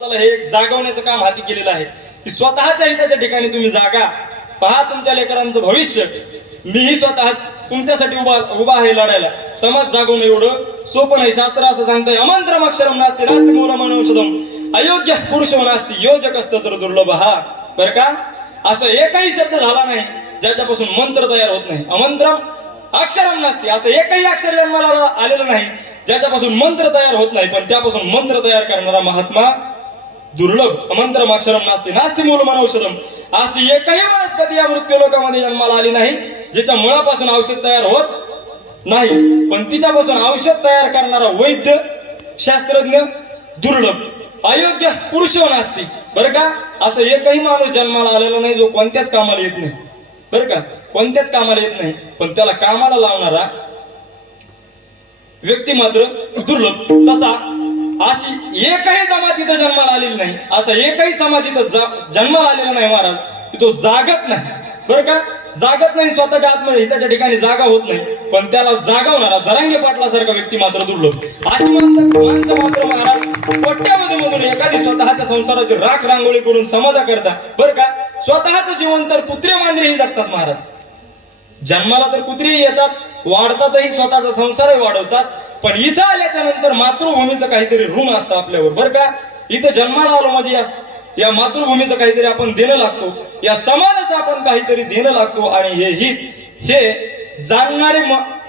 स्वतःला हे एक जागवण्याचं काम हाती केलेलं आहे. की स्वतःच्या हिताच्या ठिकाणी तुम्ही जागा पहा तुमच्या लेकरांचं भविष्य. मीही स्वतः तुमच्यासाठी उभा उभा आहे लढायला. समाज जागवणं एवढं सोपं नाही. शास्त्र असं सांगतंय अमंत्रम अक्षरम नास्ते नास्ते मौलम औषधम अयोग्य पुरुष हो नास्ते योजक असतं तर दुर्लभ हा. बरं का? असं एकही शब्द झाला नाही ज्याच्यापासून मंत्र तयार होत नाही. अमंत्रम अक्षरम नास्ते असं एकही अक्षर जन्माला आलेलं नाही ज्याच्यापासून मंत्र तयार होत नाही पण त्यापासून मंत्र तयार करणारा महात्मा दुर्लभ अमंत्रम अक्षरम नास्ते नास्ती मूलमान औषधम. अशी एकही वनस्पती या मृत्यू लोकामध्ये जन्माला आली नाही जिच्या मुळापासून औषध तयार होत नाही. पण तिच्यापासून औषध तयार करणारा वैद्य शास्त्रज्ञ दुर्लभ अयोग्य पुरुष असते बरं का? असं एकही माणूस जन्माला आलेला नाही जो कोणत्याच कामाला येत नाही. बरं का? कोणत्याच कामाला येत नाही. पण त्याला कामाला लावणारा व्यक्ती मात्र दुर्लभ. तसा अशी एकही जमात इथं जन्माला आलेली नाही. असा एकही समाज इथं जन्माला आलेला नाही महाराज. की तो जागत नाही. बरं का? जागत नाही स्वतःच्या आत्महिताच्या ठिकाणी जागा होत नाही. पण त्याला जागवणारा जरांगे पाटलासारखा व्यक्ती मात्र दुर्लभ. अशी माणसं माणसं मात्र महाराज पट्ट्यामध्ये मधून एखादी स्वतःच्या संसाराची राख रांगोळी करून समाजा करता बरं का? स्वतःचं जीवन तर कुत्रे मांजरेही जगतात महाराज. जन्माला तर कुत्रेही येतात. वाढतातही स्वतःचा संसारही वाढवतात. पण इथं आल्याच्यानंतर मातृभूमीचं काहीतरी ऋण असतं आपल्यावर बरं का? इथं जन्माला आलो म्हणजे या या मातृभूमीचं काहीतरी आपण देणं लागतो या समाजाचं आपण काहीतरी देणं लागतो आणि हे हित हे जाणणारे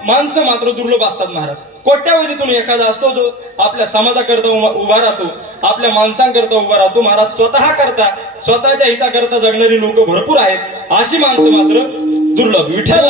माणसं मात्र दुर्लभ असतात महाराज. कोट्यावधीतून एखादा असतो जो आपल्या समाजाकरता उभा उभा राहतो आपल्या माणसांकरता उभा राहतो. महाराज स्वतः करता स्वतःच्या हिताकरता जगणारी लोक भरपूर आहेत. अशी माणसं मात्र दुर्लभ. विठ्ठल!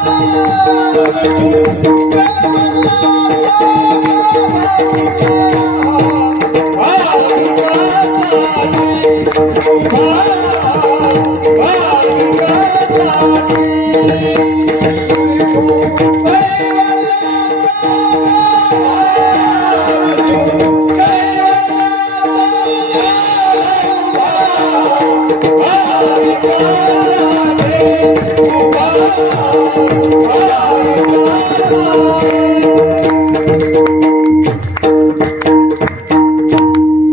Hey!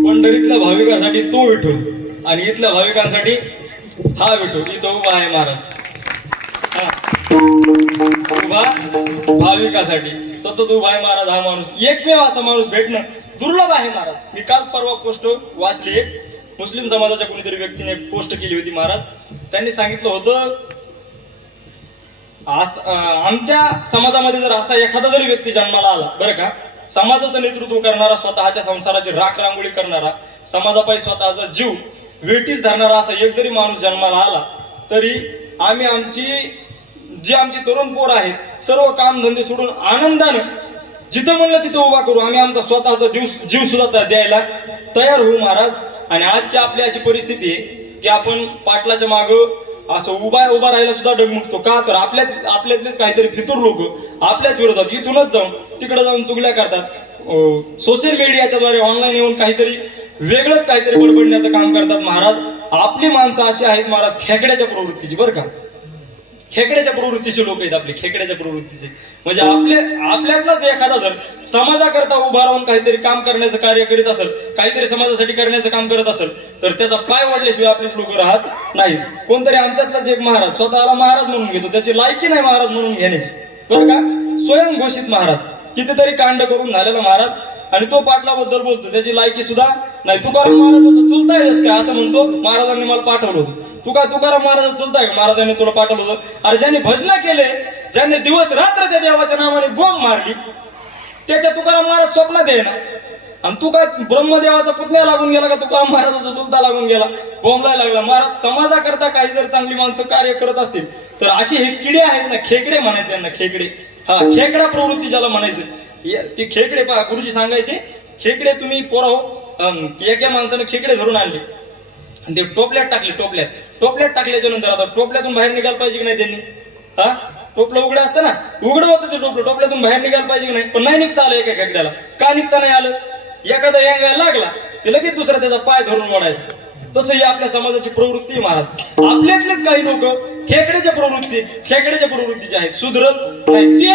पंढरीतल्या भाविकांसाठी तो विठू आणि इथल्या भाविकांसाठी हा विठू. इथं उभा आहे महाराज. उभा भाविकासाठी. सतत उभा आहे महाराज हा माणूस. एकमेव असा माणूस भेटणं दुर्लभ आहे महाराज. मी काल परवा पोस्ट वाचली एक. मुस्लिम समाजाच्या कोणीतरी व्यक्तीने पोस्ट केली होती महाराज. त्यांनी सांगितलं होतं आमच्या समाजामध्ये जर असा एखादा जरी व्यक्ती जन्माला आला बरं का समाजाचं नेतृत्व करणारा स्वतःच्या संसाराची राख रांगोळी करणारा समाजापायी स्वतःचा जीव वेटीस धरणारा असा एक जरी माणूस जन्माला आला तरी आम्ही आमची जी आमची तरुण पोर आहेत सर्व कामधंदे सोडून आनंदानं जिथं म्हणलं तिथं उभा करू. आम्ही आमचा स्वतःचा जीव जीव सुद्धा द्यायला तयार होऊ महाराज. आणि आजची आपली अशी परिस्थिती आहे की आपण पाटलाच्या मागं असं उभा उभा राहायला सुद्धा डगमगतो का तर आपल्याच आपल्यातलेच काहीतरी फितूर लोक आपल्याच विरोधात इथूनच जाऊन तिकडे जाऊन चुगल्या करतात. सोशल मीडियाच्या द्वारे ऑनलाईन येऊन काहीतरी वेगळंच काहीतरी बडबडण्याचं काम करतात महाराज. आपली माणसं अशी आहेत महाराज खेकड्याच्या प्रवृत्तीची बरं का? खेकड्याच्या प्रवृत्तीचे लोक आहेत आपले खेकड्याच्या प्रवृत्तीचे. म्हणजे आपले आपल्यातलाच एखादा जर समाजाकरता उभा राहून काहीतरी काम करण्याचं कार्य करीत असेल काहीतरी समाजासाठी करण्याचं काम करत असेल तर त्याचा पाय वाढल्याशिवाय आपलेच लोक राहत नाहीत. कोणतरी आमच्यातलाच एक महाराज स्वतःला महाराज म्हणून घेतो त्याची लायकी नाही महाराज म्हणून घेण्याची. बरं का? स्वयं घोषित महाराज. कितीतरी कांड करून झालेला महाराज आणि तो पाटलाबद्दल बोलतो त्याची लायकी सुद्धा नाही. तुकाराम महाराजाचं चुलता काय असं म्हणतो. महाराजांनी मला पाठवलं होतं. तू काय तुकाराम महाराज चुलताय महाराजांनी तुला पाठवलं होतं. अरे ज्यांनी भजन केले ज्यांनी दिवस रात्र त्या देवाच्या नावाने बोंब मारली त्याच्या तुकाराम महाराज स्वप्नात आहे ना आणि तू काय ब्रह्मदेवाचा पुतण्या लागून गेला का? तुकाराम महाराजाचा सुद्धा लागून गेला. बोंबलाय लागला. महाराज समाजाकरता काही जर चांगली माणसं कार्य करत असतील तर अशी हे किडे आहेत ना खेकडे म्हणायचे त्यांना खेकडे. हा खेकडा प्रवृत्ती ज्याला म्हणायचं. ते खेकडे पहा गुरुजी सांगायचे खेकडे तुम्ही पोरा हो, एका माणसानं खेकडे धरून आणले. आणि ते टोपल्यात टाकले टोपल्यात. टोपल्यात टाकल्याच्या नंतर आता टोपल्यातून बाहेर निघायला पाहिजे की नाही त्यांनी? हा? टोपलं उघडं असतं ना? उघडं होतं ते टोपलं टोपल्यातून बाहेर निघायला पाहिजे की नाही? पण नाही निघता आलं एका खेकड्याला. का निघता नाही आलं? एखादा यांगायला लागला की लगेच दुसरा त्याचा पाय धरून ओढायचा तसं ही आपल्या समाजाची प्रवृत्ती महाराज. आपल्यातलेच काही लोक खेकड्याच्या प्रवृत्ती खेकड्याच्या प्रवृत्तीचे आहेत. सुधरत नाही. ते